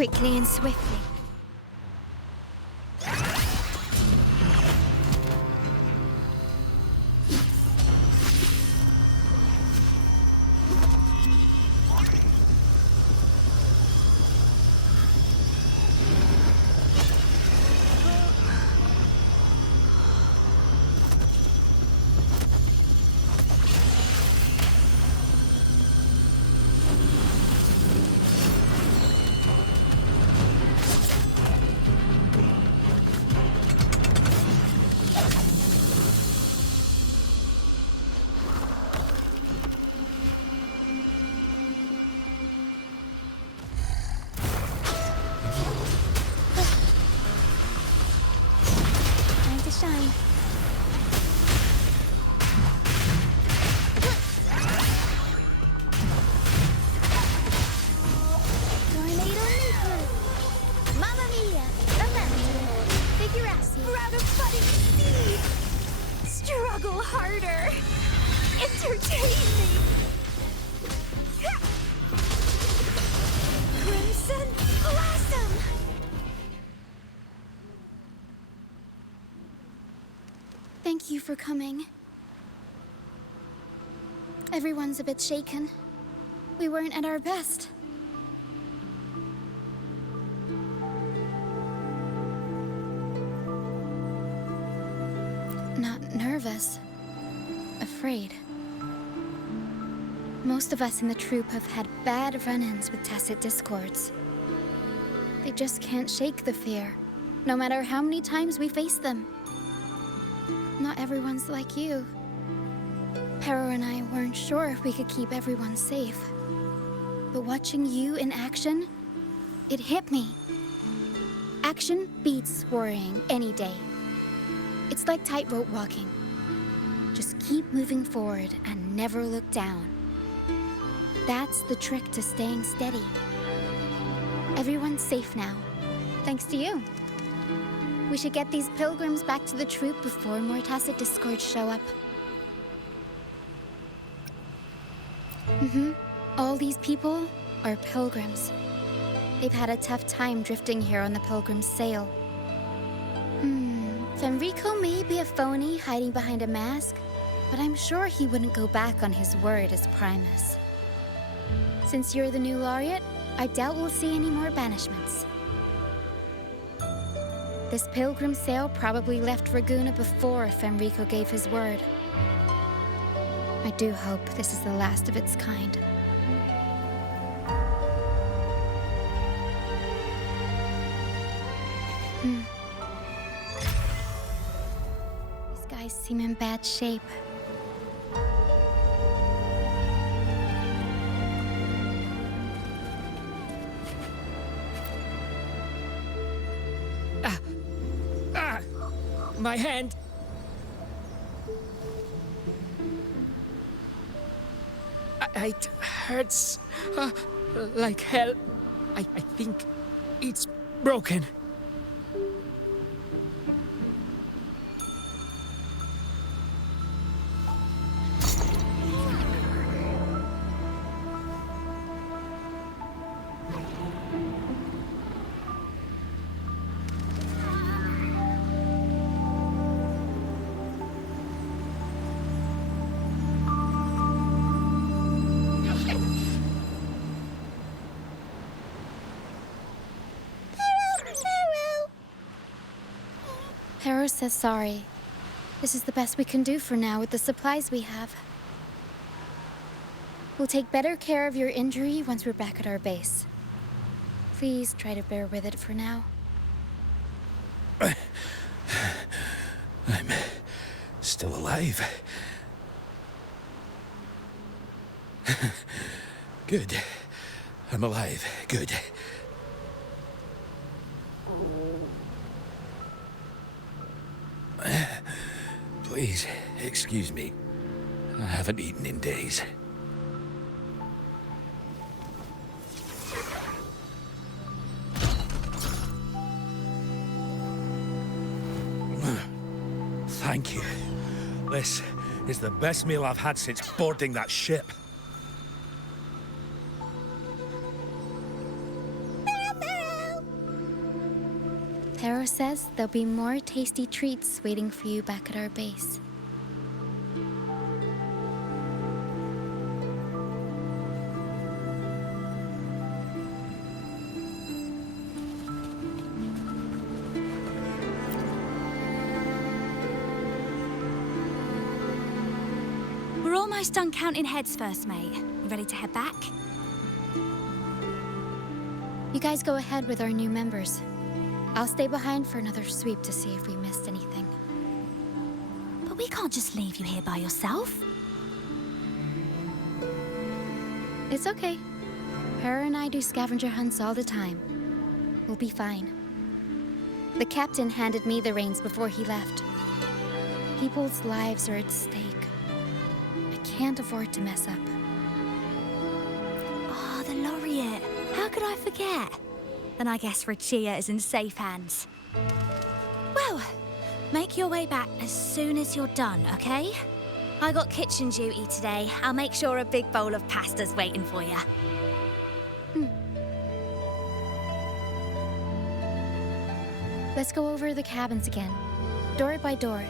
quickly and swiftly. Shine. Tornado Leaper! Mamma Mia! Electro! Figurassi! Sprout of budding seed! Struggle harder! Entertain me! Crimson Blossom! Thank you for coming. Everyone's a bit shaken. We weren't at our best. Not nervous. Afraid. Most of us in the troupe have had bad run-ins with tacit discords. They just can't shake the fear, no matter how many times we face them. Not everyone's like you. Pero and I weren't sure if we could keep everyone safe. But watching you in action, it hit me. Action beats worrying any day. It's like tightrope walking. Just keep moving forward and never look down. That's the trick to staying steady. Everyone's safe now, thanks to you. We should get these pilgrims back to the troop before more tacit discords show up. All these people are pilgrims. They've had a tough time drifting here on the pilgrim's sail. Fenrico may be a phony hiding behind a mask, but I'm sure he wouldn't go back on his word as Primus. Since you're the new laureate, I doubt we'll see any more banishments. This pilgrim sail probably left Raguna before Fenrico gave his word. I do hope this is the last of its kind. These guys seem in bad shape. My hand! It hurts like hell. I think it's broken. Pero says sorry. This is the best we can do for now with the supplies we have. We'll take better care of your injury once we're back at our base. Please try to bear with it for now. I'm still alive. Good. I'm alive. Good. Please, excuse me. I haven't eaten in days. Thank you. This is the best meal I've had since boarding that ship. Pero says there'll be more tasty treats waiting for you back at our base. We're almost done counting heads first, mate. You ready to head back? You guys go ahead with our new members. I'll stay behind for another sweep to see if we missed anything. But we can't just leave you here by yourself. It's okay. Para and I do scavenger hunts all the time. We'll be fine. The captain handed me the reins before he left. People's lives are at stake. I can't afford to mess up. Oh, the laureate. How could I forget? Then I guess Roccia is in safe hands. Well, make your way back as soon as you're done, okay? I got kitchen duty today. I'll make sure a big bowl of pasta's waiting for you. Let's go over the cabins again, door by door.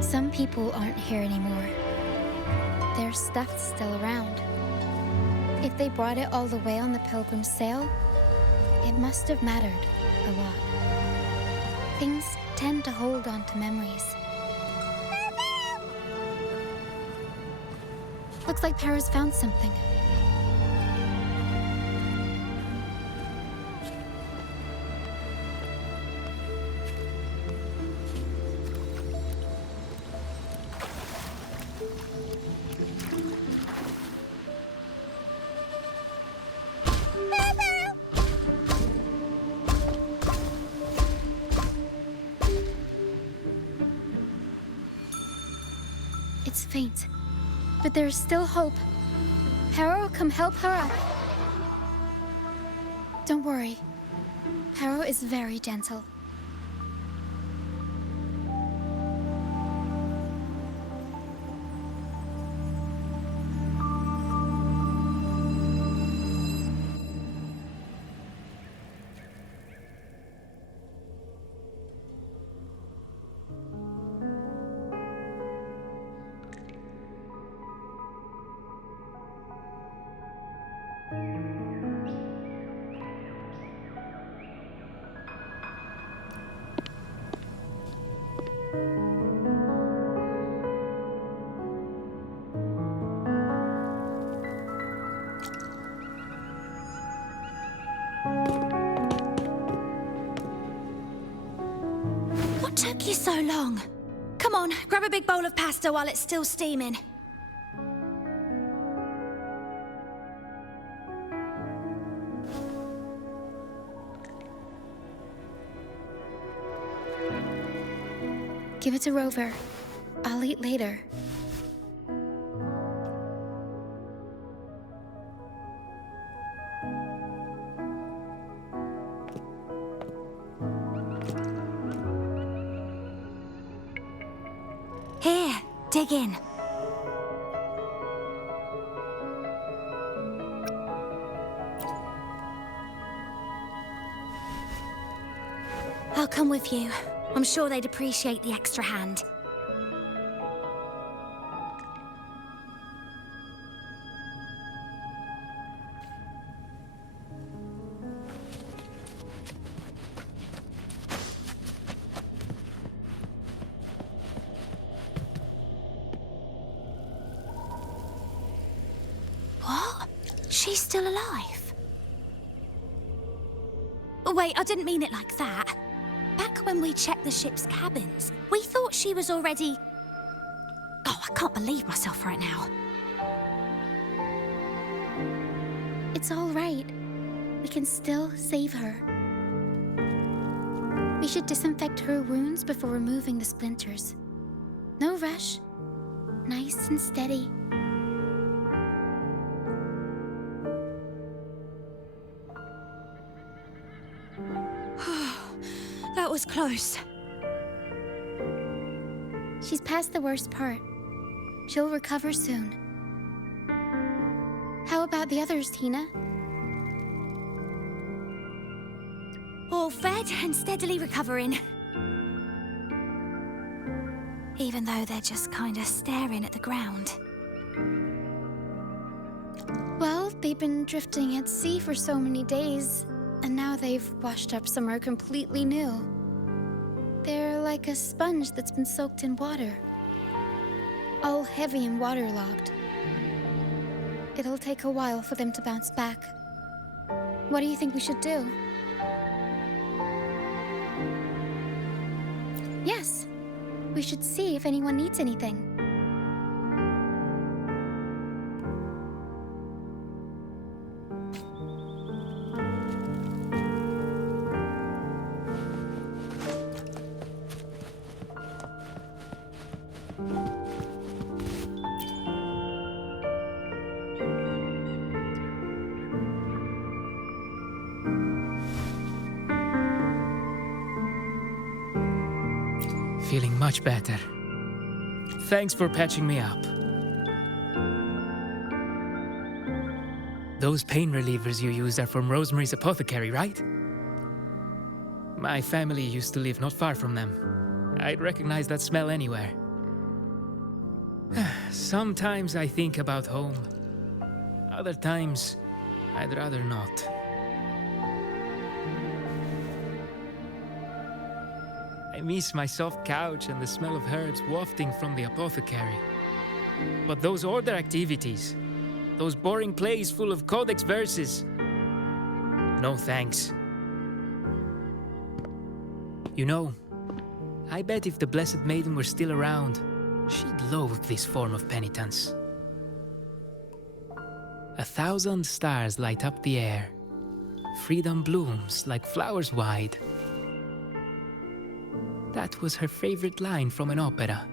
Some people aren't here anymore. Their stuff's still around. If they brought it all the way on the Pilgrim's sail, it must have mattered a lot. Things tend to hold on to memories. Looks like Para's found something. It's faint, but there's still hope. Para will come help her up. Don't worry. Para is very gentle. What took you so long? Come on, grab a big bowl of pasta while it's still steaming. Give it to Rover. I'll eat later. Here, dig in. I'll come with you. I'm sure they'd appreciate the extra hand. What? She's still alive? Wait, I didn't mean it like that. Back when we checked the ship's cabins, we thought she was already... Oh, I can't believe myself right now. It's all right. We can still save her. We should disinfect her wounds before removing the splinters. No rush. Nice and steady. That was close. She's past the worst part. She'll recover soon. How about the others, Tina? All fed and steadily recovering. Even though they're just kind of staring at the ground. Well, they've been drifting at sea for so many days, and now they've washed up somewhere completely new. They're like a sponge that's been soaked in water. All heavy and waterlogged. It'll take a while for them to bounce back. What do you think we should do? Yes, we should see if anyone needs anything. Feeling much better. Thanks for patching me up. Those pain relievers you used are from Rosemary's apothecary, right? My family used to live not far from them. I'd recognize that smell anywhere. Sometimes I think about home. Other times, I'd rather not. I miss my soft couch and the smell of herbs wafting from the apothecary. But those order activities, those boring plays full of codex verses, no thanks. You know, I bet if the Blessed Maiden were still around, she'd loathe this form of penitence. 1,000 stars light up the air. Freedom blooms like flowers wide. That was her favorite line from an opera.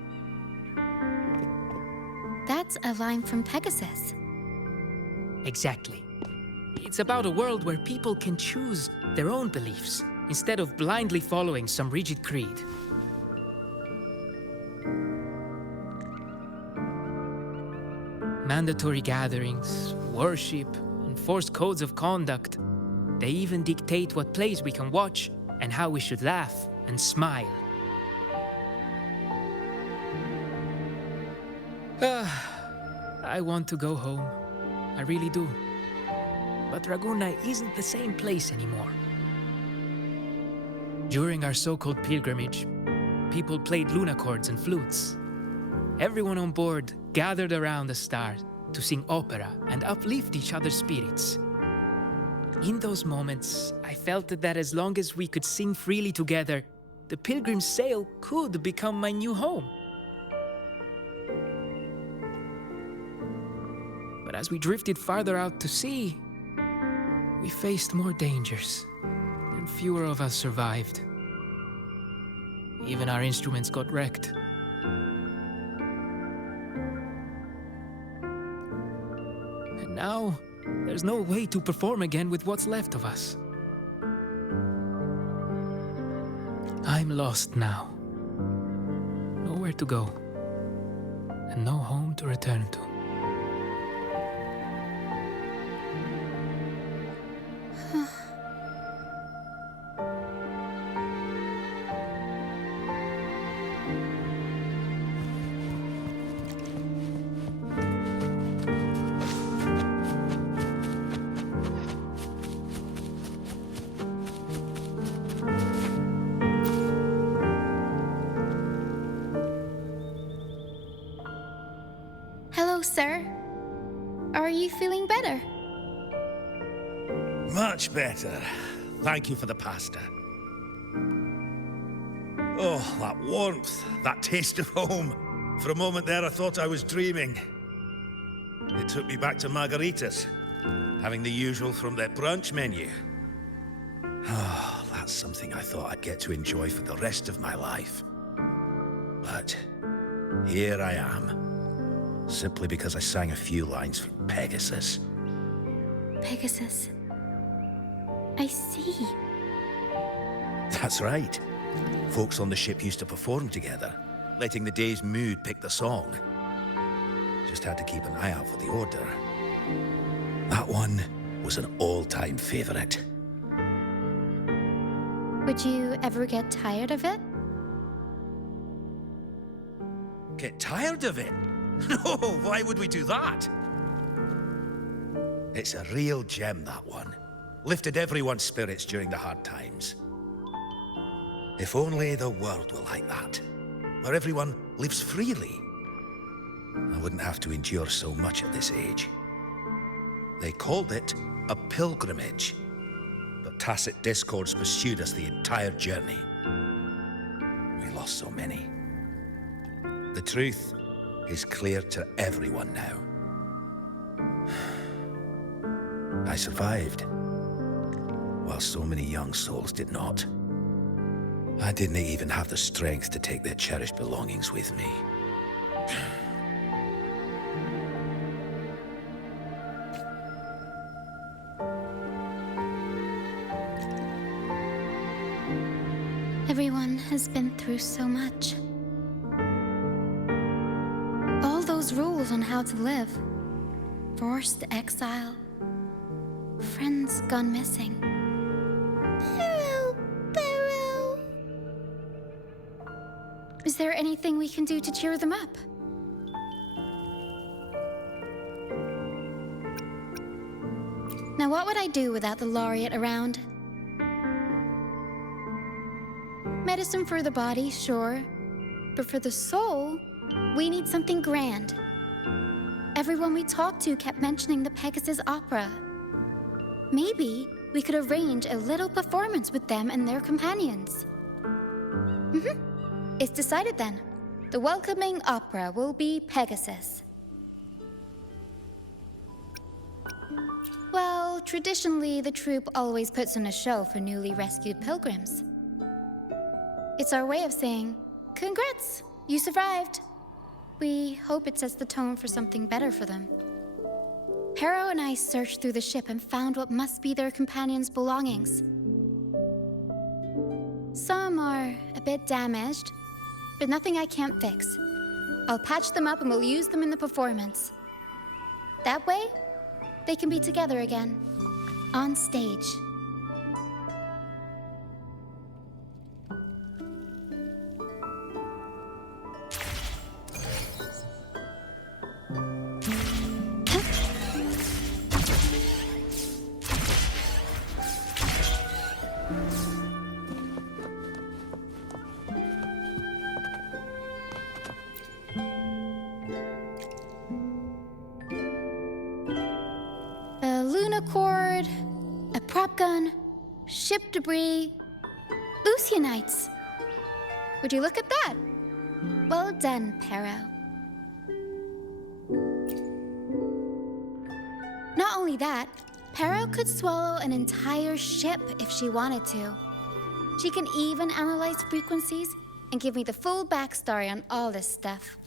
That's a line from Pegasus. Exactly. It's about a world where people can choose their own beliefs instead of blindly following some rigid creed. Mandatory gatherings, worship, and forced codes of conduct. They even dictate what plays we can watch and how we should laugh and smile. I want to go home. I really do. But Raguna isn't the same place anymore. During our so-called pilgrimage, people played lunacords and flutes. Everyone on board gathered around the stars to sing opera and uplift each other's spirits. In those moments, I felt that as long as we could sing freely together, the Pilgrim's Sail could become my new home. But as we drifted farther out to sea, we faced more dangers, and fewer of us survived. Even our instruments got wrecked. And now, there's no way to perform again with what's left of us. I'm lost now. Nowhere to go, and no home to return to. Hello, sir. Are you feeling better? Much better. Thank you for the pasta. Oh, that warmth, that taste of home. For a moment there, I thought I was dreaming. It took me back to margaritas, having the usual from their brunch menu. Oh, that's something I thought I'd get to enjoy for the rest of my life. But here I am, simply because I sang a few lines for Pegasus. Pegasus. I see. That's right. Folks on the ship used to perform together, letting the day's mood pick the song. Just had to keep an eye out for the order. That one was an all-time favorite. Would you ever get tired of it? Get tired of it? No, why would we do that? It's a real gem, that one. Lifted everyone's spirits during the hard times. If only the world were like that, where everyone lives freely. I wouldn't have to endure so much at this age. They called it a pilgrimage, but tacit discords pursued us the entire journey. We lost so many. The truth is clear to everyone now. I survived, while so many young souls did not. I didn't even have the strength to take their cherished belongings with me. Everyone has been through so much. All those rules on how to live. Forced exile. Friends gone missing. Barrow, Barrow. Is there anything we can do to cheer them up? Now, what would I do without the laureate around? Medicine for the body, sure. But for the soul, we need something grand. Everyone we talked to kept mentioning the Pegasus Opera. Maybe we could arrange a little performance with them and their companions. It's decided then. The welcoming opera will be Pegasus. Well, traditionally, the troupe always puts on a show for newly rescued pilgrims. It's our way of saying, congrats, you survived. We hope it sets the tone for something better for them. Pero and I searched through the ship and found what must be their companions' belongings. Some are a bit damaged, but nothing I can't fix. I'll patch them up and we'll use them in the performance. That way, they can be together again, on stage. Cord, a prop gun, ship debris, Lucianites. Would you look at that? Well done, Pero. Not only that, Pero could swallow an entire ship if she wanted to. She can even analyze frequencies and give me the full backstory on all this stuff.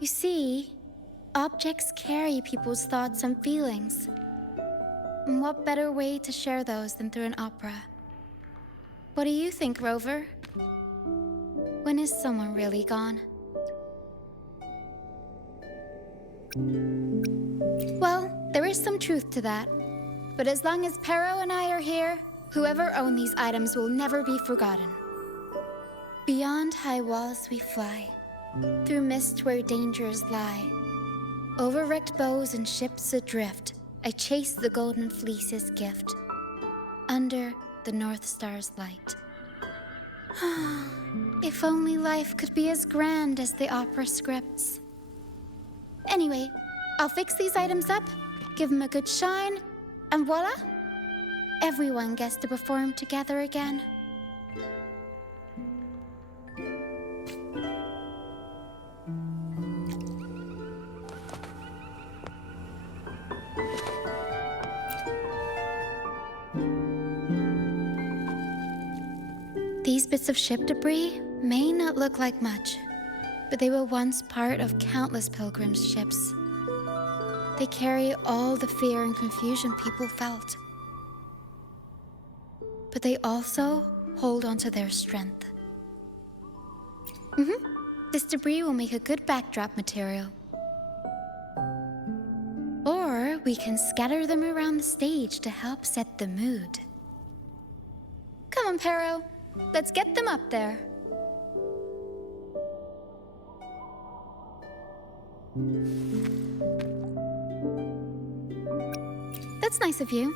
You see, objects carry people's thoughts and feelings. And what better way to share those than through an opera? What do you think, Rover? When is someone really gone? Well, there is some truth to that. But as long as Pero and I are here, whoever owned these items will never be forgotten. Beyond high walls we fly. Through mist where dangers lie, over wrecked bows and ships adrift, I chase the golden fleece's gift, under the North Star's light. If only life could be as grand as the opera scripts. Anyway, I'll fix these items up, give them a good shine, and voila! Everyone gets to perform together again. These bits of ship debris may not look like much, but they were once part of countless pilgrims' ships. They carry all the fear and confusion people felt. But they also hold onto their strength. This debris will make a good backdrop material. Or we can scatter them around the stage to help set the mood. Come on, Pero. Let's get them up there. That's nice of you.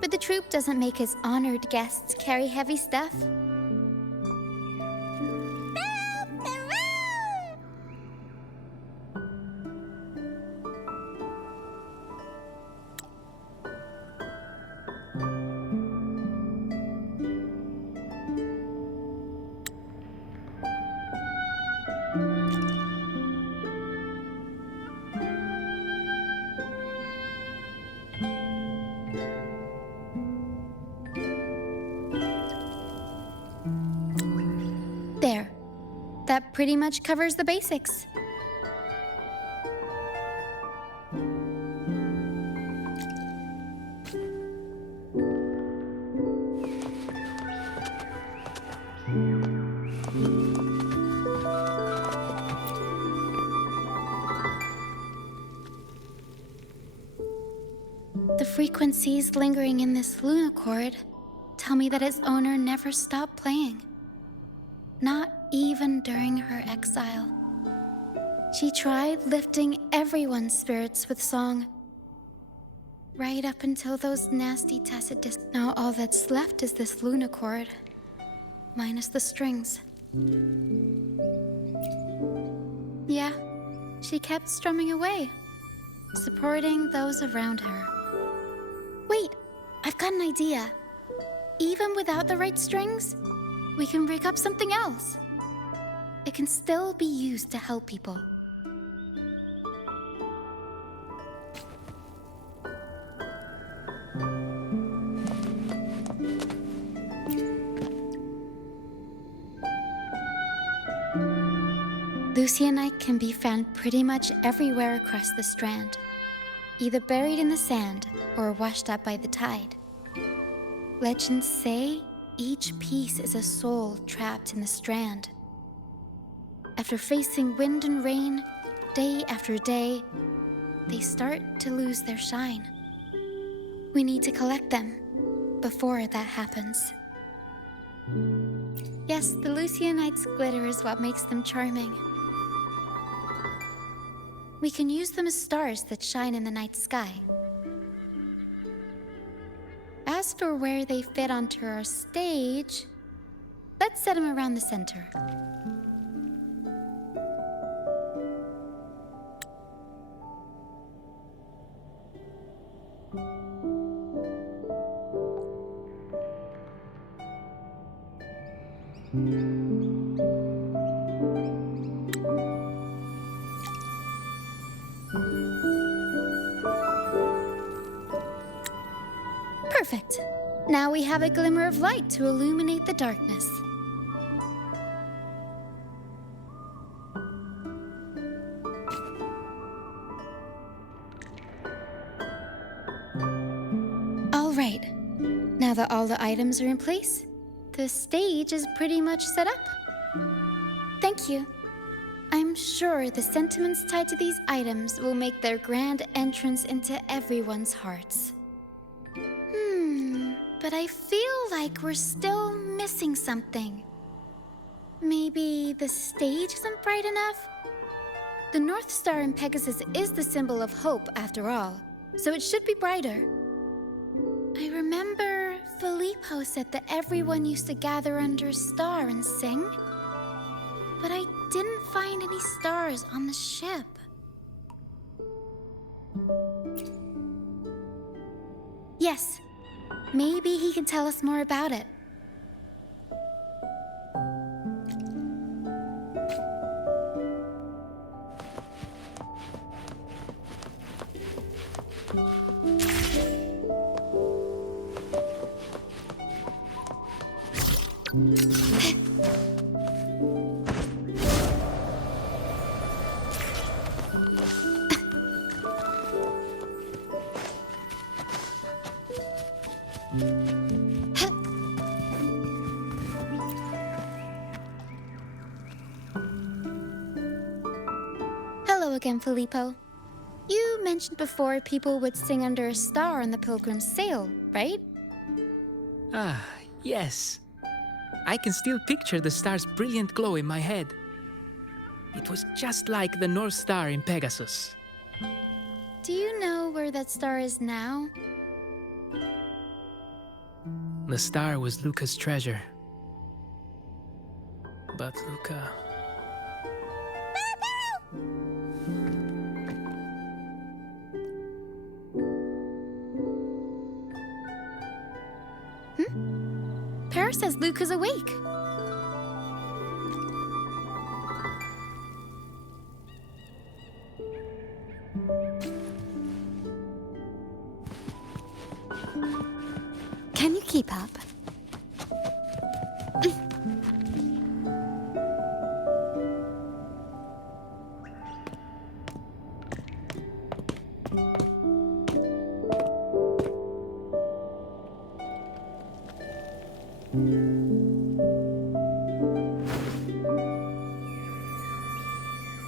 But the troupe doesn't make its honored guests carry heavy stuff. There. That pretty much covers the basics. The frequencies lingering in this lunacord tell me that its owner never stopped playing. Not even during her exile. She tried lifting everyone's spirits with song. Right up until those nasty tacit discs. Now all that's left is this lunacord, minus the strings. Yeah, she kept strumming away, supporting those around her. Wait, I've got an idea. Even without the right strings, we can rig up something else. It can still be used to help people. Lucianite can be found pretty much everywhere across the Strand, either buried in the sand or washed up by the tide. Legends say each piece is a soul trapped in the Strand. After facing wind and rain, day after day, they start to lose their shine. We need to collect them before that happens. Yes, the Lucianite's glitter is what makes them charming. We can use them as stars that shine in the night sky. As for where they fit onto our stage, let's set them around the center. Perfect. Now we have a glimmer of light to illuminate the darkness. All right. Now that all the items are in place, the stage is pretty much set up. Thank you. I'm sure the sentiments tied to these items will make their grand entrance into everyone's hearts. But I feel like we're still missing something. Maybe the stage isn't bright enough? The North Star in Pegasus is the symbol of hope, after all, so it should be brighter. I remember Filippo said that everyone used to gather under a star and sing, but I didn't find any stars on the ship. Yes. Maybe he can tell us more about it. again, Filippo. You mentioned before people would sing under a star on the Pilgrim's sail, right? Ah, yes. I can still picture the star's brilliant glow in my head. It was just like the North Star in Pegasus. Do you know where that star is now? The star was Luca's treasure. But Luca... Para says Luca's awake. Can you keep up?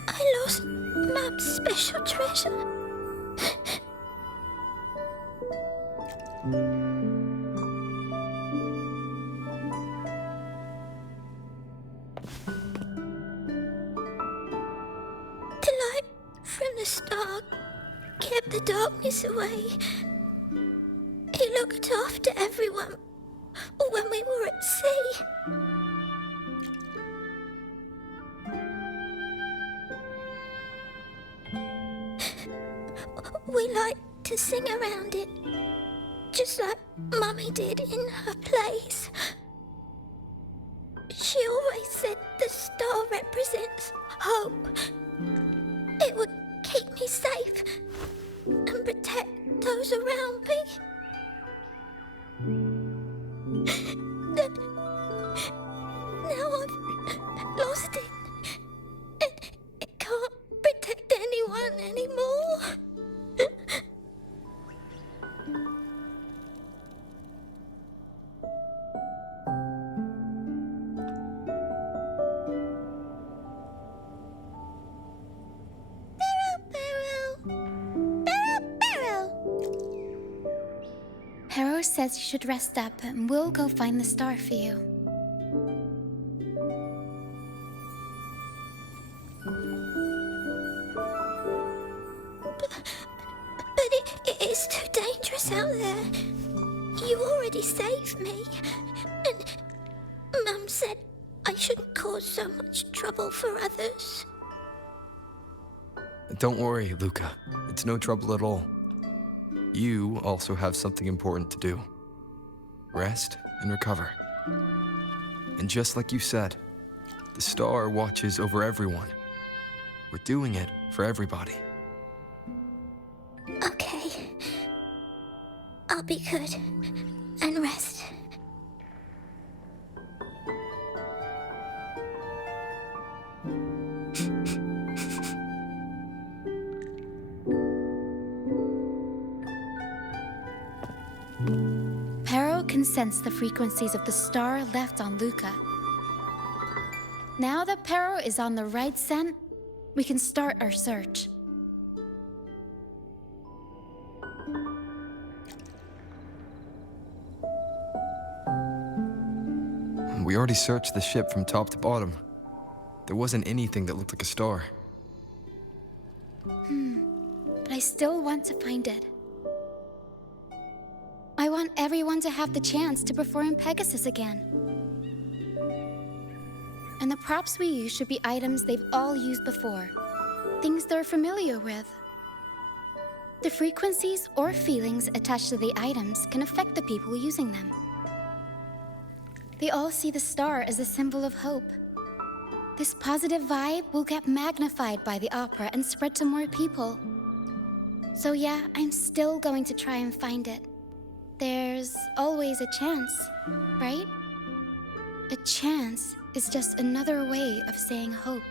I lost Map's special treasure. The light from the star kept the darkness away. He looked after everyone when we were at sea. We like to sing around it, just like Mummy did in her plays. She always said the star represents hope. It would keep me safe and protect those around me. Now I've lost it, and it can't protect anyone anymore. Pero says you should rest up and we'll go find the star for you. But it is too dangerous out there. You already saved me. And Mum said I shouldn't cause so much trouble for others. Don't worry, Luca. It's no trouble at all. You also have something important to do. Rest and recover. And just like you said, the star watches over everyone. We're doing it for everybody. Okay. I'll be good and rest. Pero can sense the frequencies of the star left on Luca. Now that Pero is on the right scent, we can start our search. We already searched the ship from top to bottom. There wasn't anything that looked like a star. But I still want to find it. I want everyone to have the chance to perform Pegasus again. And the props we use should be items they've all used before. Things they're familiar with. The frequencies or feelings attached to the items can affect the people using them. They all see the star as a symbol of hope. This positive vibe will get magnified by the opera and spread to more people. So yeah, I'm still going to try and find it. There's always a chance, right? A chance is just another way of saying hope.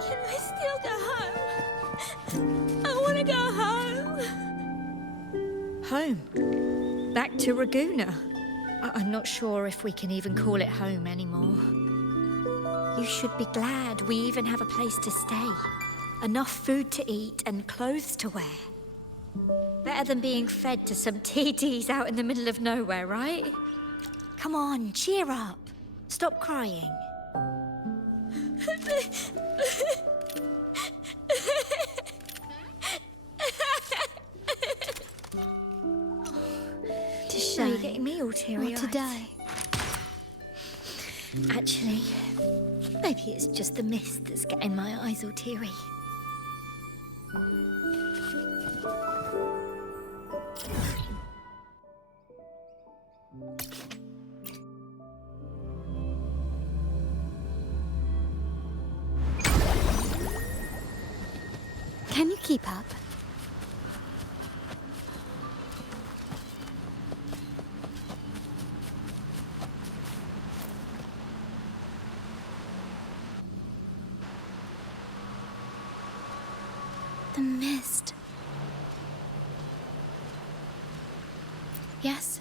Can I still go home? I want to go home. Hi. home. Back to Raguna. I'm not sure if we can even call it home anymore. You should be glad we even have a place to stay. Enough food to eat and clothes to wear. Better than being fed to some TDs out in the middle of nowhere, right? Come on, cheer up. Stop crying. To No, shine, you're getting me all or teary-eyed. to die. Actually, maybe it's just the mist that's getting my eyes all teary. Can you keep up? The mist. Yes,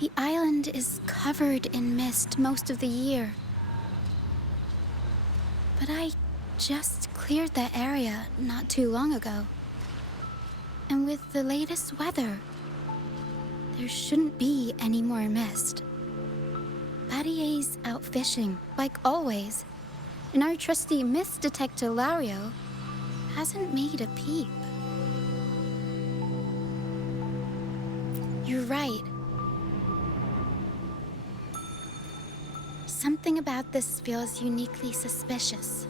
the island is covered in mist most of the year. But I just cleared that area not too long ago. And with the latest weather, there shouldn't be any more mist. Battier's out fishing, like always, and our trusty mist detector Lario hasn't made a peep. You're right. Something about this feels uniquely suspicious.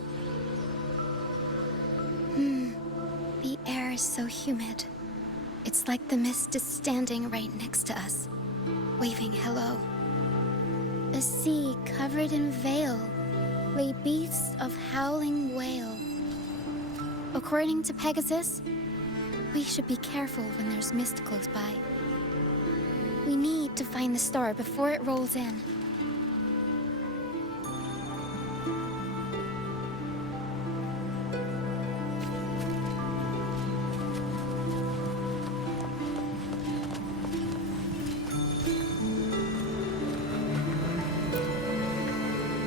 The air is so humid. It's like the mist is standing right next to us, waving hello. A sea covered in veil lay beasts of howling whale. According to Pegasus, we should be careful when there's mist close by. We need to find the star before it rolls in.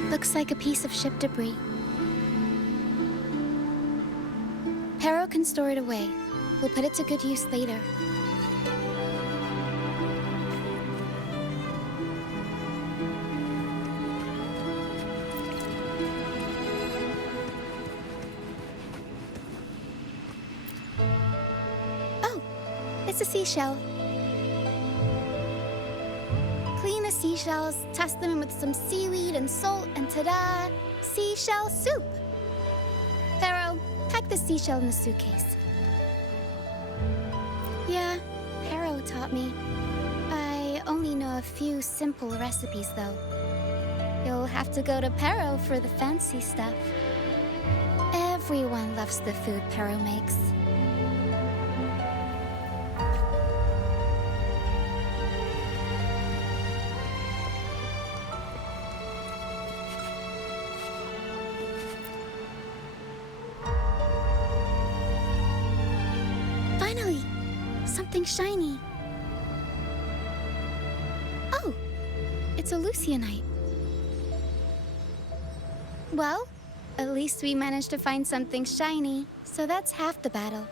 Looks like a piece of ship debris. Pero can store it away. We'll put it to good use later. Oh, it's a seashell. Clean the seashells, toss them in with some seaweed and salt, and ta-da! Seashell soup! Pero, pack the seashell in the suitcase. Yeah, Pero taught me. I only know a few simple recipes, though. You'll have to go to Pero for the fancy stuff. Everyone loves the food Pero makes. Finally! Something shiny. Oh! It's a Lucianite. Well, at least we managed to find something shiny, so that's half the battle.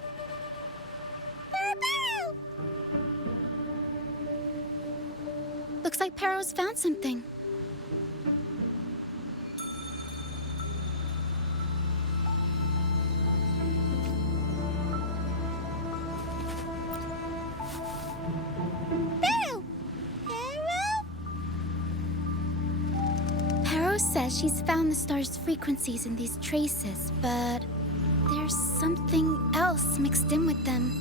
Looks like Pero's found something. Pero says she's found the star's frequencies in these traces, but there's something else mixed in with them.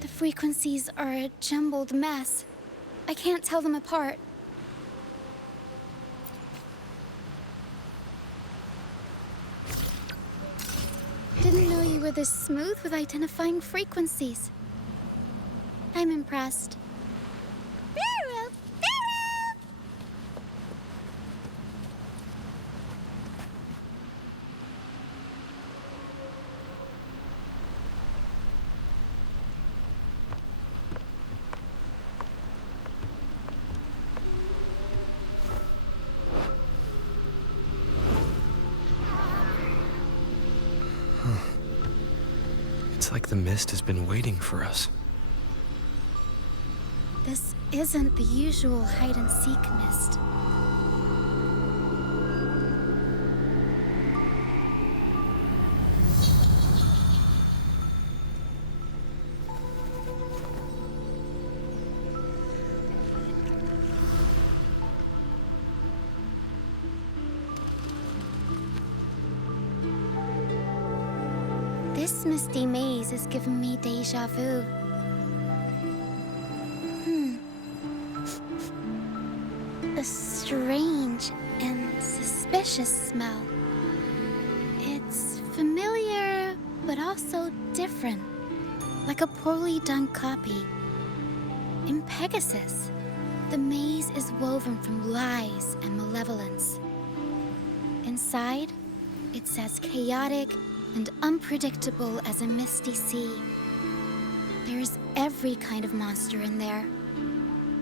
The frequencies are a jumbled mess. I can't tell them apart. Didn't know you were this smooth with identifying frequencies. I'm impressed. It's like the mist has been waiting for us. This isn't the usual hide-and-seek mist. This misty maze is giving me déjà vu. A strange and suspicious smell. It's familiar, but also different. Like a poorly done copy. In Pegasus, the maze is woven from lies and malevolence. Inside, it's as chaotic and unpredictable as a misty sea. There's every kind of monster in there.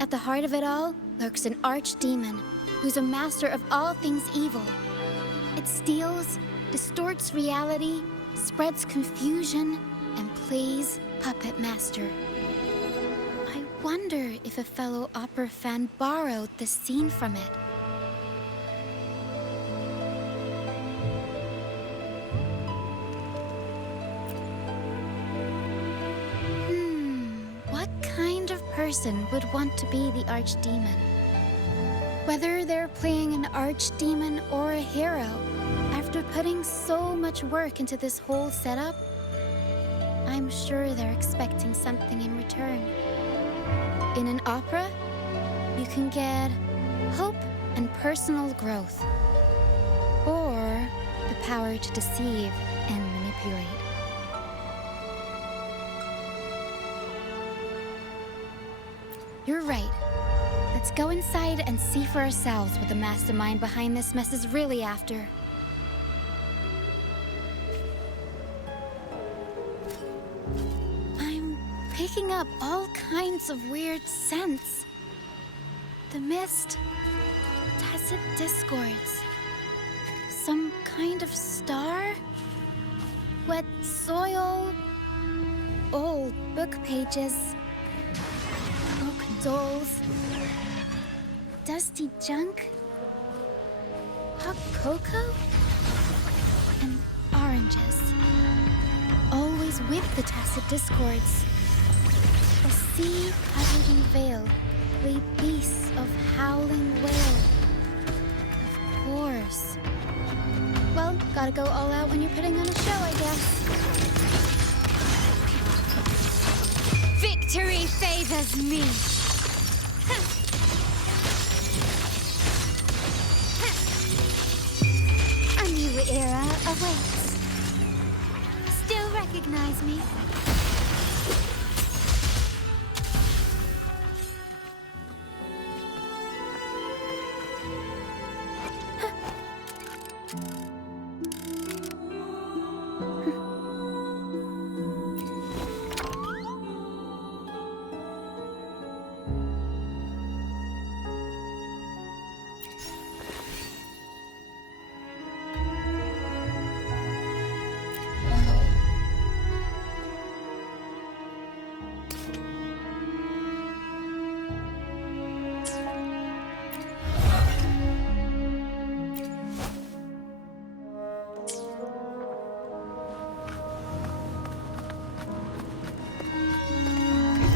At the heart of it all lurks an archdemon who's a master of all things evil. It steals, distorts reality, spreads confusion, and plays puppet master. I wonder if a fellow opera fan borrowed this scene from it. What kind of person would want to be the archdemon? Whether they're playing an archdemon or a hero, after putting so much work into this whole setup, I'm sure they're expecting something in return. In an opera, you can get hope and personal growth, or the power to deceive and manipulate. You're right. Let's go inside and see for ourselves what the mastermind behind this mess is really after. I'm picking up all kinds of weird scents. The mist, tacit discords, some kind of star, wet soil, old book pages, broken dolls, dusty junk, hot cocoa, and oranges. Always with the tacit discords. A sea covered in veil lay beasts of howling wail. Of course. Well, gotta go all out when you're putting on a show, I guess. Victory favors me. A new era awaits. Still recognize me?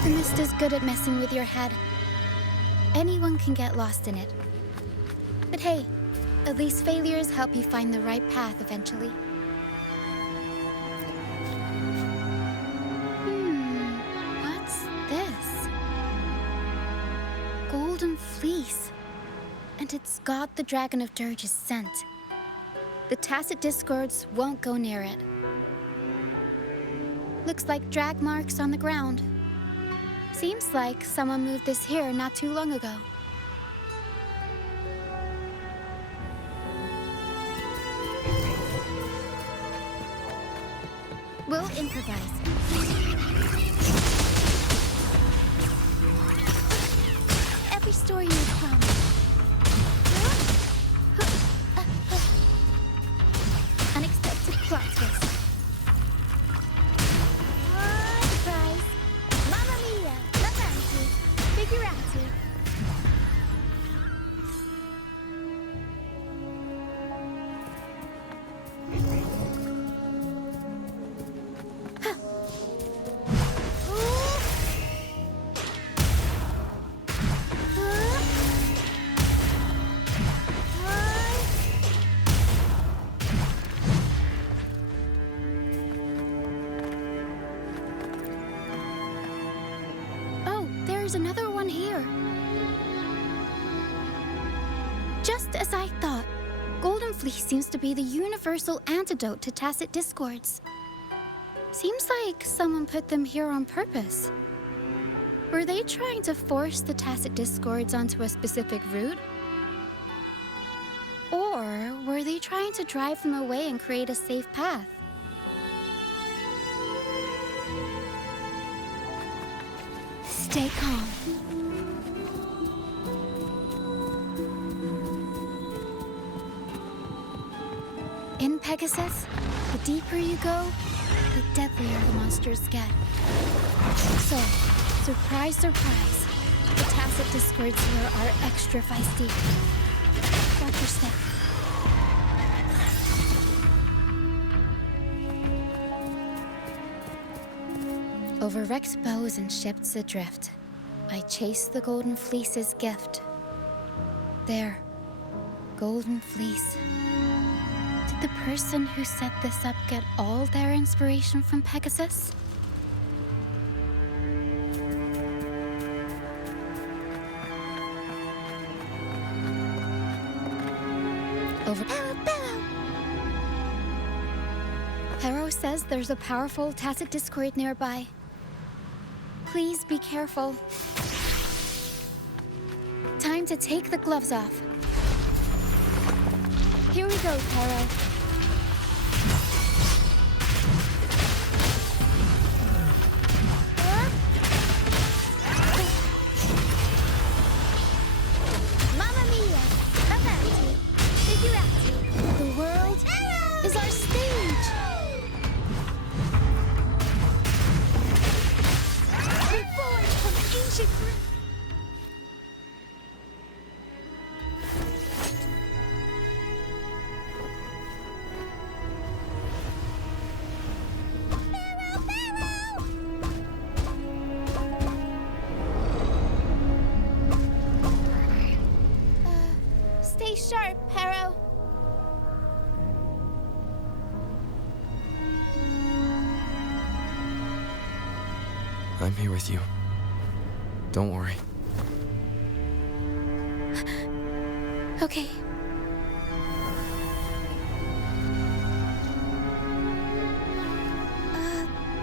The mist is good at messing with your head. Anyone can get lost in it. But hey, at least failures help you find the right path eventually. What's this? Golden fleece. And it's got the Dragon of Dirge's scent. The tacit discords won't go near it. Looks like drag marks on the ground. Seems like someone moved this here not too long ago. We'll improvise. Every story you promise. Unexpected plot twist. Just as I thought, Golden Fleece seems to be the universal antidote to tacit discords. Seems like someone put them here on purpose. Were they trying to force the tacit discords onto a specific route? Or were they trying to drive them away and create a safe path? Stay calm. In Pegasus, the deeper you go, the deadlier the monsters get. So, surprise, surprise, the tacit discords here are extra feisty. Watch your step. Over wrecked bows and ships adrift, I chase the Golden Fleece's gift. There, Golden Fleece. Did the person who set this up get all their inspiration from Pegasus? Over. Pero says there's a powerful tacit discord nearby. Please be careful. Time to take the gloves off. Here we go, Pero. Mamma mia! Avanti! Figurati! The world is our stage! Reborn from ancient ruin! Stay sharp, Pero. I'm here with you. Don't worry. Okay.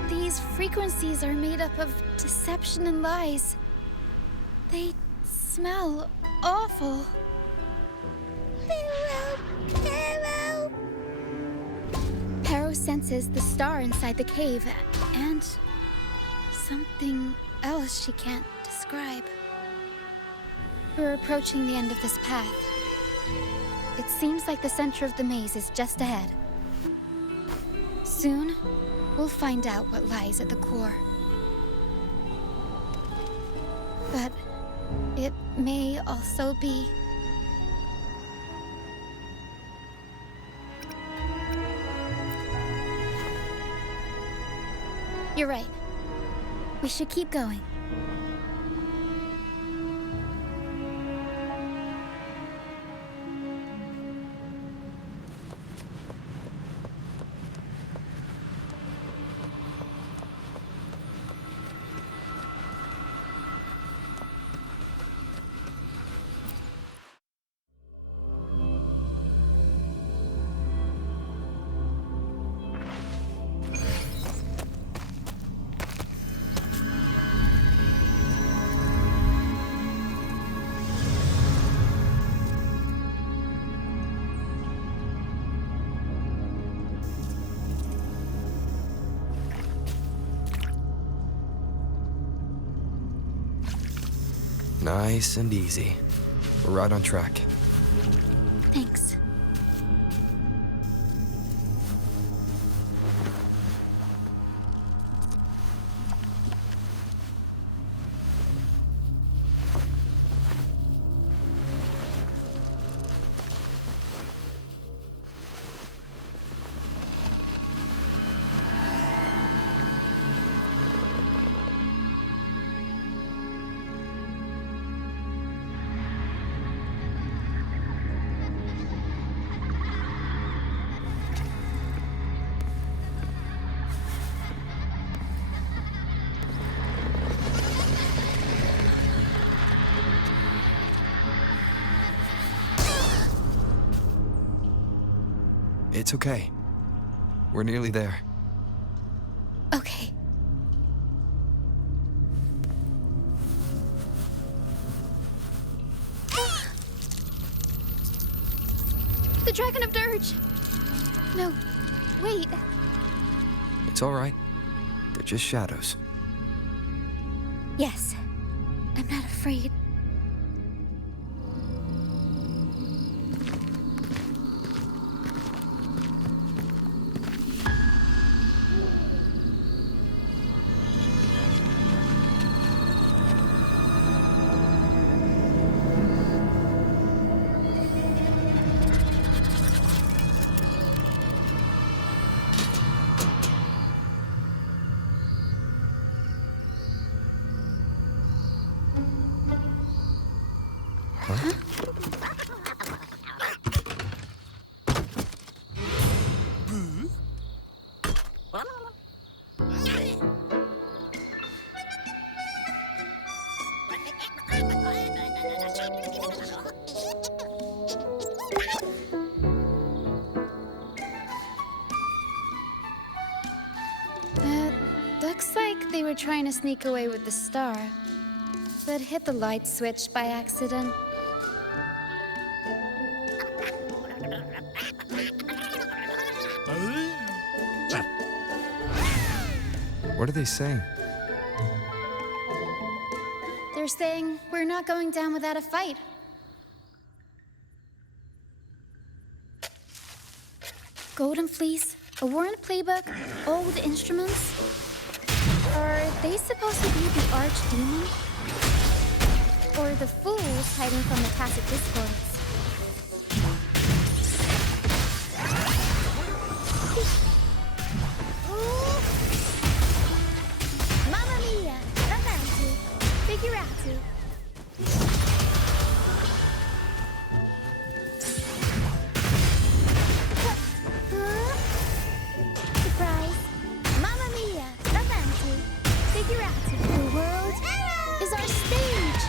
These frequencies are made up of deception and lies. They smell awful. Pero senses the star inside the cave and something else she can't describe. We're approaching the end of this path. It seems like the center of the maze is just ahead. Soon, we'll find out what lies at the core. But it may also be... You're right. We should keep going. Nice and easy. We're right on track. Thanks. It's okay. We're nearly there. Okay. The Dragon of Dirge! No, wait. It's all right. They're just shadows. Yes, I'm not afraid. Looks like they were trying to sneak away with the star, but hit the light switch by accident. What are they saying? They're saying we're not going down without a fight. Golden Fleece, a worn playbook, old instruments. Are they supposed to be the archdemon? Or the fools hiding from the tacit discords? Mamma mia! Avanti! Figurati! Surprise! Mamma mia! Avanti! Figurati! The world is our stage!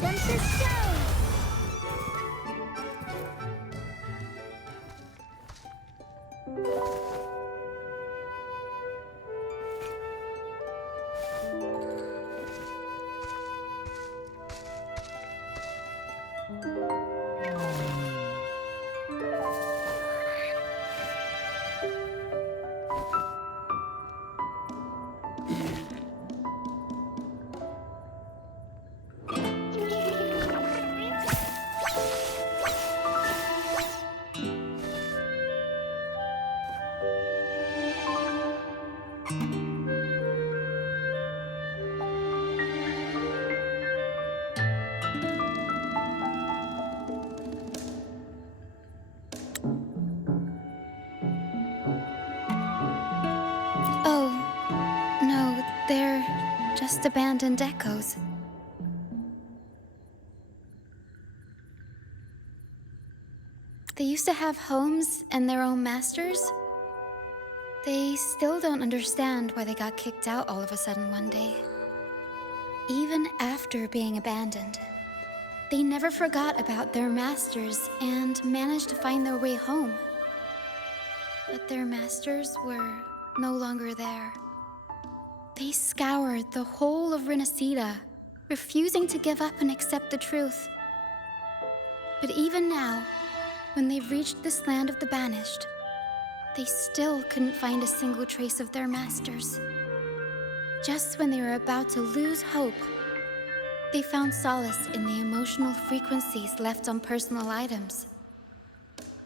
Tempest show! Oh, no, they're just abandoned echoes. They used to have homes and their own masters. They still don't understand why they got kicked out all of a sudden one day. Even after being abandoned, they never forgot about their masters and managed to find their way home. But their masters were no longer there. They scoured the whole of Renacida, refusing to give up and accept the truth. But even now, when they've reached this land of the banished, they still couldn't find a single trace of their masters. Just when they were about to lose hope, they found solace in the emotional frequencies left on personal items.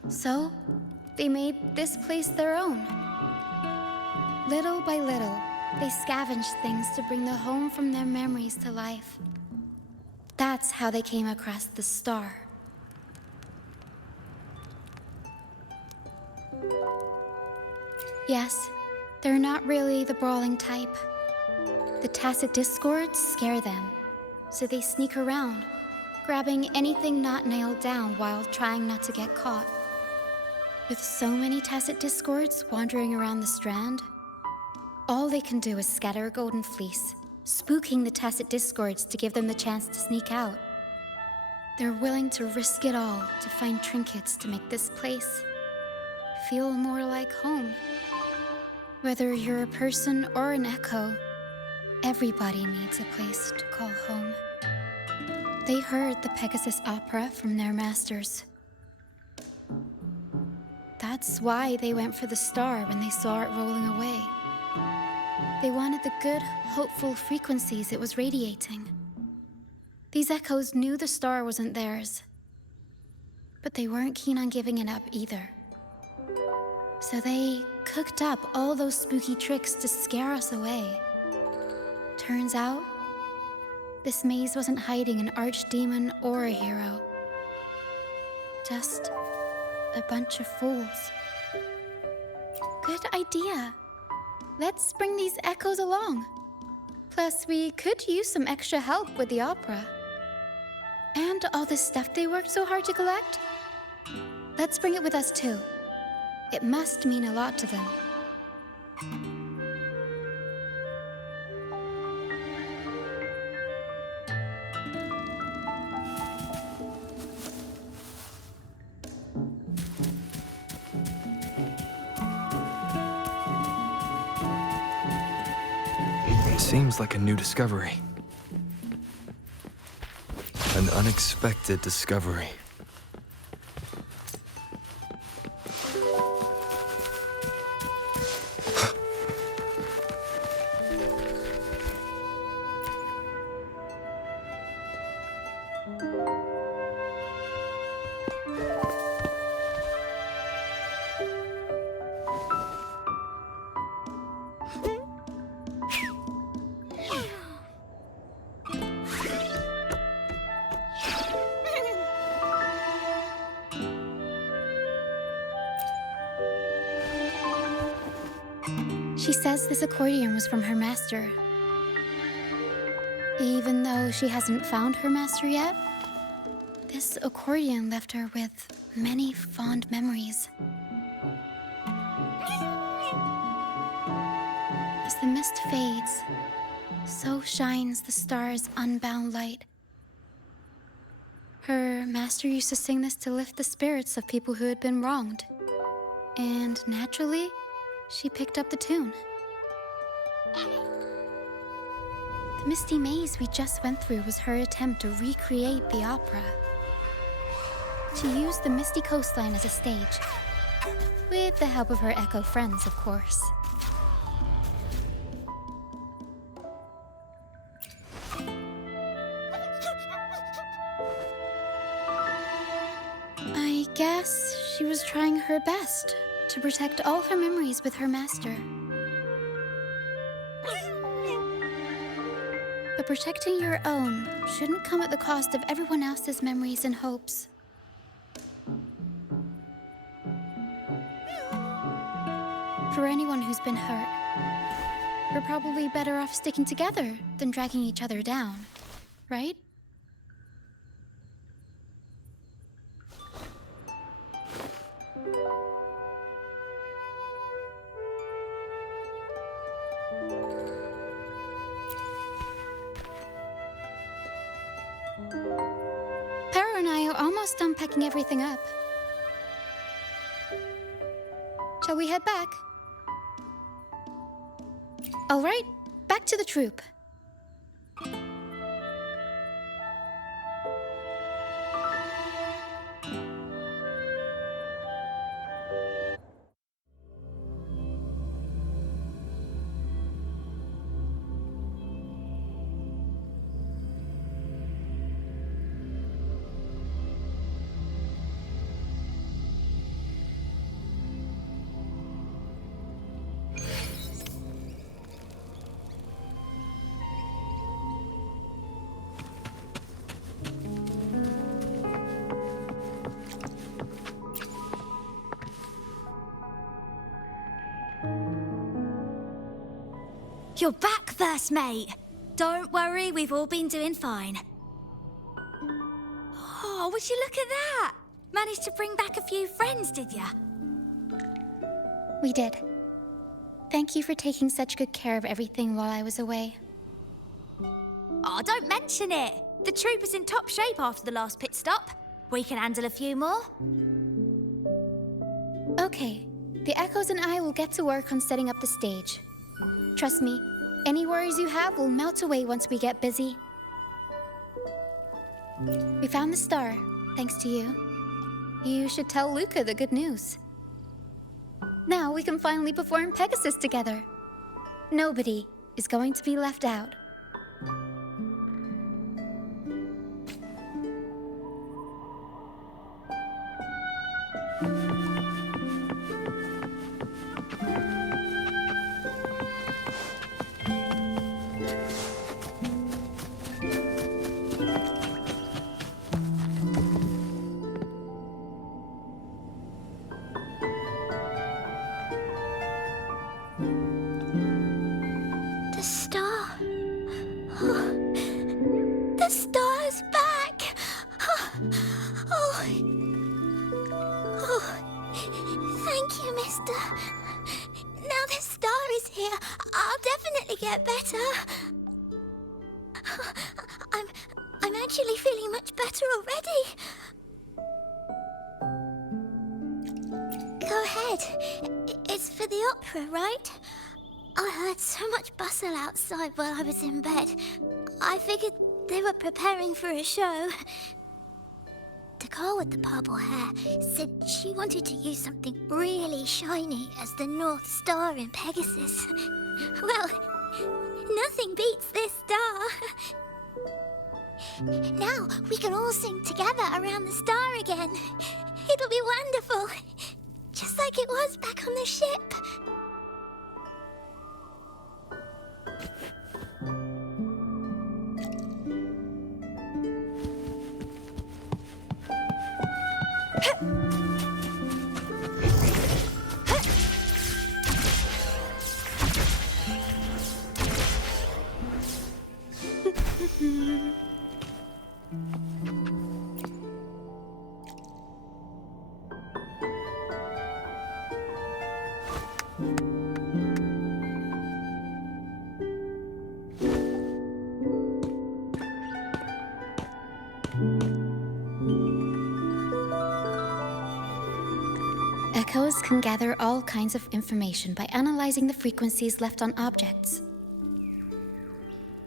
So, they made this place their own. Little by little, they scavenged things to bring the home from their memories to life. That's how they came across the star. Yes, they're not really the brawling type. The tacit discords scare them, so they sneak around, grabbing anything not nailed down while trying not to get caught. With so many tacit discords wandering around the strand, all they can do is scatter a golden fleece, spooking the tacit discords to give them the chance to sneak out. They're willing to risk it all to find trinkets to make this place feel more like home. Whether you're a person or an echo, everybody needs a place to call home. They heard the Pegasus opera from their masters. That's why they went for the star when they saw it rolling away. They wanted the good, hopeful frequencies it was radiating. These echoes knew the star wasn't theirs, but they weren't keen on giving it up either. So they cooked up all those spooky tricks to scare us away. Turns out, this maze wasn't hiding an archdemon or a hero. Just a bunch of fools. Good idea. Let's bring these echoes along. Plus, we could use some extra help with the opera. And all the stuff they worked so hard to collect. Let's bring it with us too. It must mean a lot to them. Seems like a new discovery. An unexpected discovery. She says this accordion was from her master. Even though she hasn't found her master yet, this accordion left her with many fond memories. As the mist fades, so shines the star's unbound light. Her master used to sing this to lift the spirits of people who had been wronged. And naturally, she picked up the tune. The misty maze we just went through was her attempt to recreate the opera. She used the misty coastline as a stage, with the help of her echo friends, of course. I guess she was trying her best to protect all her memories with her master. But protecting your own shouldn't come at the cost of everyone else's memories and hopes. For anyone who's been hurt, we're probably better off sticking together than dragging each other down, right? Pero and I are almost done packing everything up. Shall we head back? All right, back to the troop. You're back, first mate. Don't worry, we've all been doing fine. Oh, would you look at that? Managed to bring back a few friends, did ya? We did. Thank you for taking such good care of everything while I was away. Oh, don't mention it. The troop is in top shape after the last pit stop. We can handle a few more. Okay, the Echoes and I will get to work on setting up the stage. Trust me, any worries you have will melt away once we get busy. We found the star, thanks to you. You should tell Luca the good news. Now we can finally perform Pegasus together. Nobody is going to be left out. The star. The star's back. Oh. Thank you, mister. Now the star is here, I'll definitely get better. I'm actually feeling much better already. Go ahead. It's for the opera, right? I heard so much bustle outside while I was in bed. I figured they were preparing for a show. The girl with the purple hair said she wanted to use something really shiny as the North Star in Pegasus. Well, nothing beats this star. Now we can all sing together around the star again. It'll be wonderful. Just like it was back on the ship. Echoes can gather all kinds of information by analyzing the frequencies left on objects.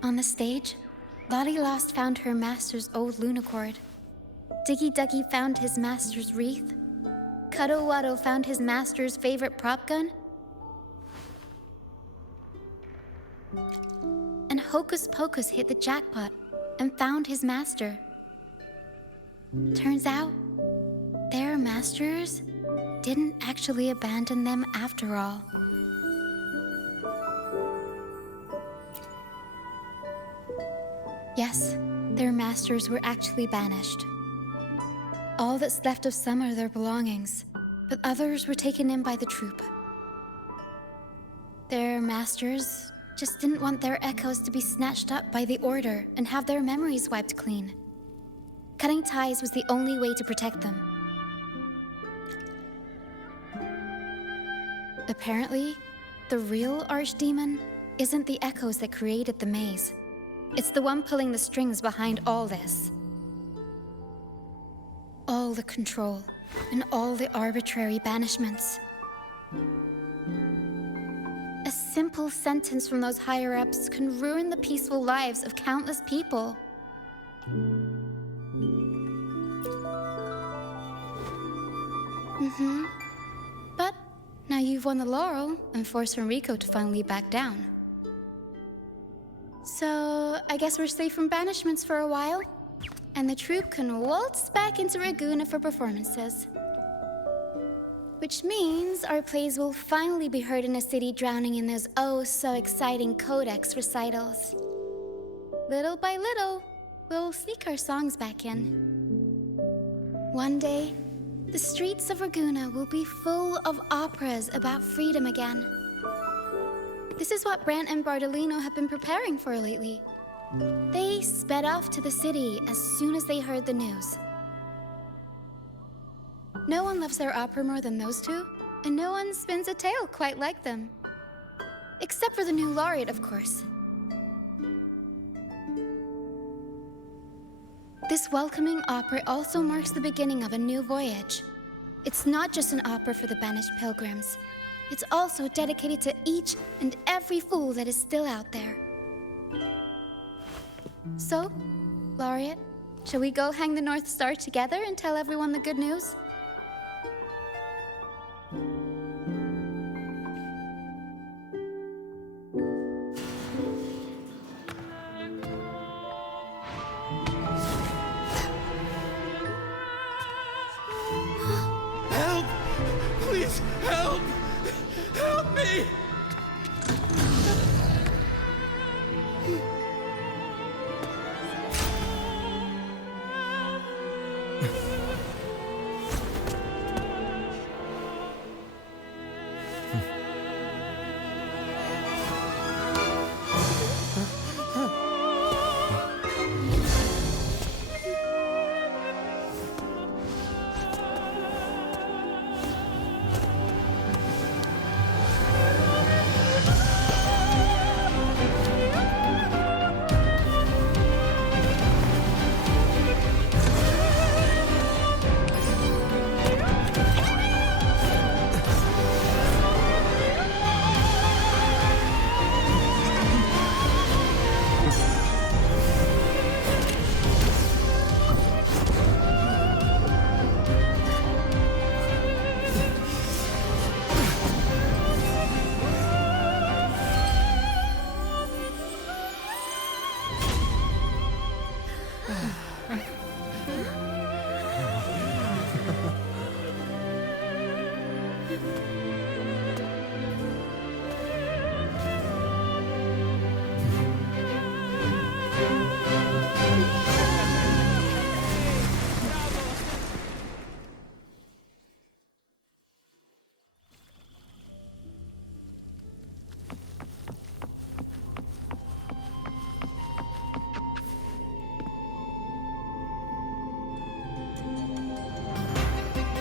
On the stage, Lottie Lost found her master's old lunicord. Diggy Duggy found his master's wreath. Cuddle Waddle found his master's favorite prop gun. And Hocus Pocus hit the jackpot and found his master. Turns out, their masters didn't actually abandon them after all. Yes, their masters were actually banished. All that's left of some are their belongings, but others were taken in by the troop. Their masters just didn't want their echoes to be snatched up by the Order and have their memories wiped clean. Cutting ties was the only way to protect them. Apparently, the real archdemon isn't the echoes that created the maze. It's the one pulling the strings behind all this. All the control and all the arbitrary banishments. A simple sentence from those higher-ups can ruin the peaceful lives of countless people. But now you've won the laurel and forced Enrico to finally back down. So, I guess we're safe from banishments for a while, and the troupe can waltz back into Ragusa for performances. Which means our plays will finally be heard in a city drowning in those oh-so-exciting codex recitals. Little by little, we'll sneak our songs back in. One day, the streets of Ragusa will be full of operas about freedom again. This is what Brant and Bardolino have been preparing for lately. They sped off to the city as soon as they heard the news. No one loves their opera more than those two, and no one spins a tale quite like them. Except for the new laureate, of course. This welcoming opera also marks the beginning of a new voyage. It's not just an opera for the banished pilgrims. It's also dedicated to each and every fool that is still out there. So, Laureate, shall we go hang the North Star together and tell everyone the good news? Help! Please, help! Help me!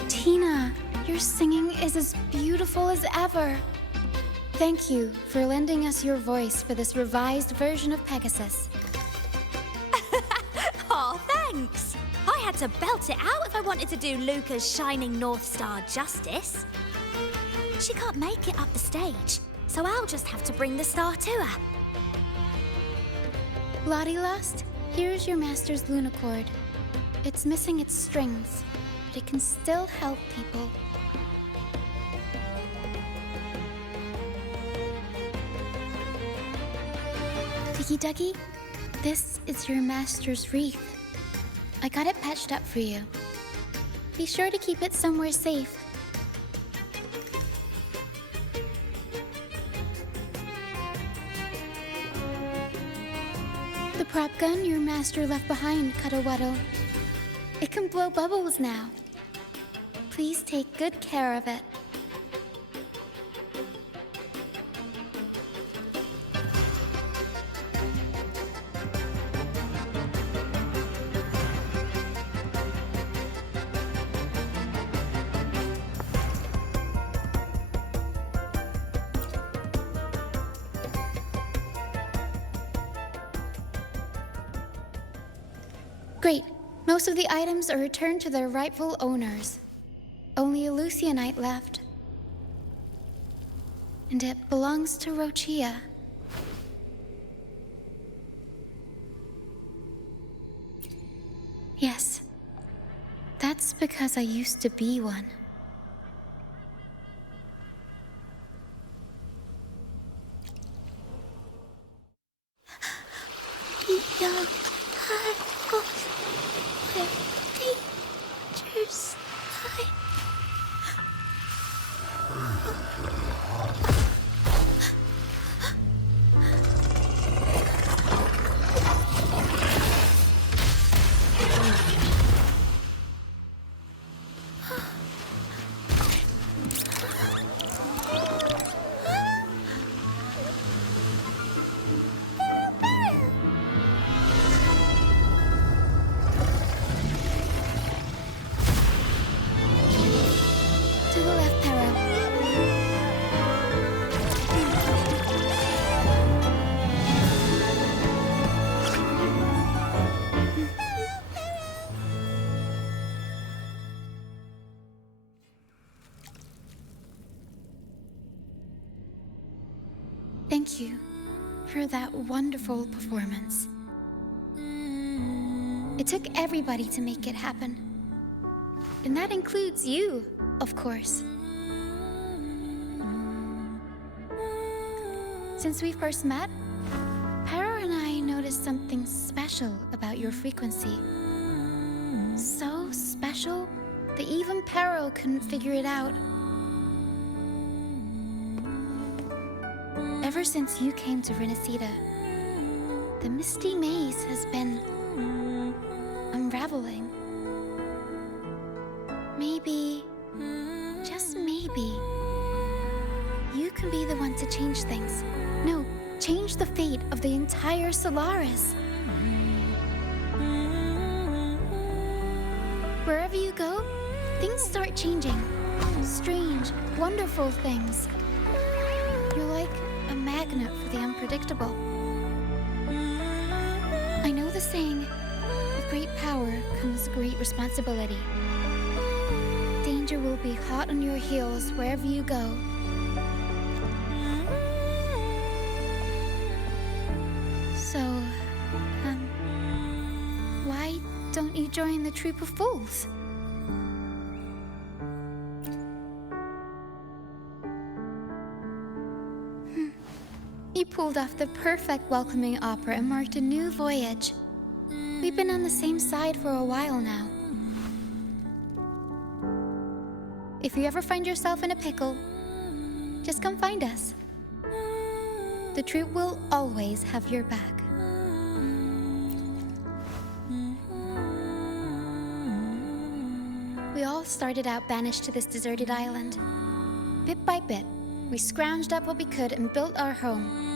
Tina, your singing is as beautiful as ever. Thank you for lending us your voice for this revised version of Pegasus. Aw, thanks. I had to belt it out if I wanted to do Luca's Shining North Star justice. She can't make it up the stage, so I'll just have to bring the star to her. Lottie Lost, here's your master's Lunacord. It's missing its strings, but it can still help people. Diggy Duggy, this is your master's wreath. I got it patched up for you. Be sure to keep it somewhere safe. The prop gun your master left behind, Cuddle-Wuddle. It can blow bubbles now. Please take good care of it. Great. Most of the items are returned to their rightful owners. Only a Lucianite left. And it belongs to Roccia. Yes. That's because I used to be one. Young High where dangers lie. thank you for that wonderful performance. It took everybody to make it happen. And that includes you, of course. Since we first met, Pero and I noticed something special about your frequency. So special that even Pero couldn't figure it out. Ever since you came to Renacida, the misty maze has been unraveling. Maybe, just maybe, you can be the one to change things. No, change the fate of the entire Solaris. Wherever you go, things start changing. Strange, wonderful things. You're like a magnet for the unpredictable. I know the saying, with great power comes great responsibility. Danger will be hot on your heels wherever you go. So, why don't you join the troop of fools? You pulled off the perfect welcoming opera and marked a new voyage. We've been on the same side for a while now. If you ever find yourself in a pickle, just come find us. The troop will always have your back. We all started out banished to this deserted island. Bit by bit, we scrounged up what we could and built our home.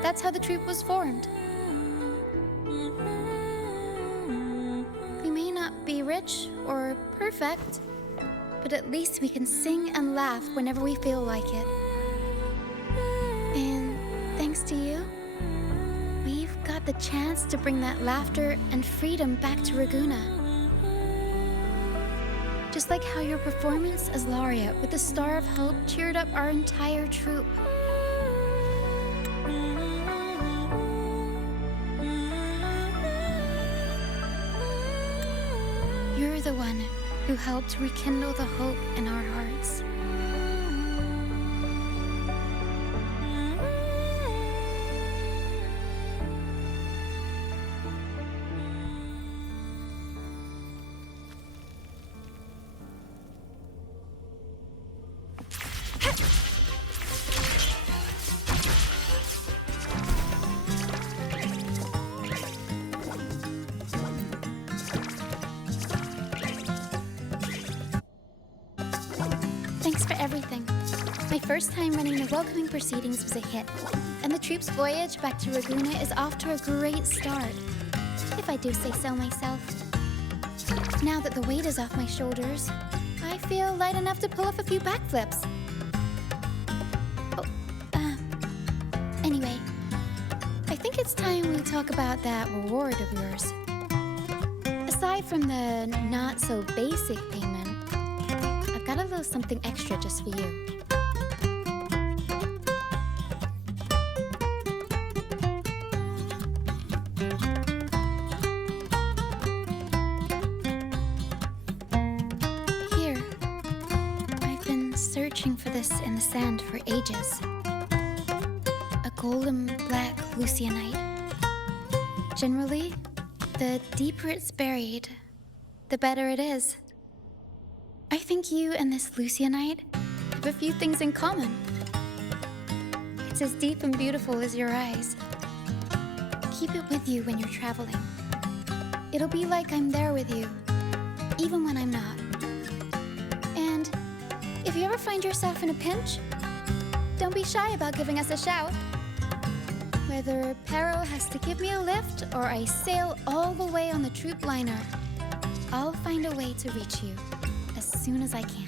That's how the troop was formed. We may not be rich or perfect, but at least we can sing and laugh whenever we feel like it. And thanks to you, we've got the chance to bring that laughter and freedom back to Raguna. Just like how your performance as Laureate with the Star of Hope cheered up our entire troop. You're the one who helped rekindle the hope in our hearts. Thanks for everything. My first time running the welcoming proceedings was a hit, and the troop's voyage back to Raguna is off to a great start, if I do say so myself. Now that the weight is off my shoulders, I feel light enough to pull off a few backflips. Anyway, I think it's time we talk about that reward of yours. Aside from the not-so-basic payment, I've got a little something extra just for you. Here, I've been searching for this in the sand for ages. A golden black Lucianite. Generally, the deeper it's buried, the better it is. I think you and this Lucianite have a few things in common. It's as deep and beautiful as your eyes. Keep it with you when you're traveling. It'll be like I'm there with you, even when I'm not. And if you ever find yourself in a pinch, don't be shy about giving us a shout. Whether Pero has to give me a lift or I sail all the way on the troop liner, I'll find a way to reach you as soon as I can.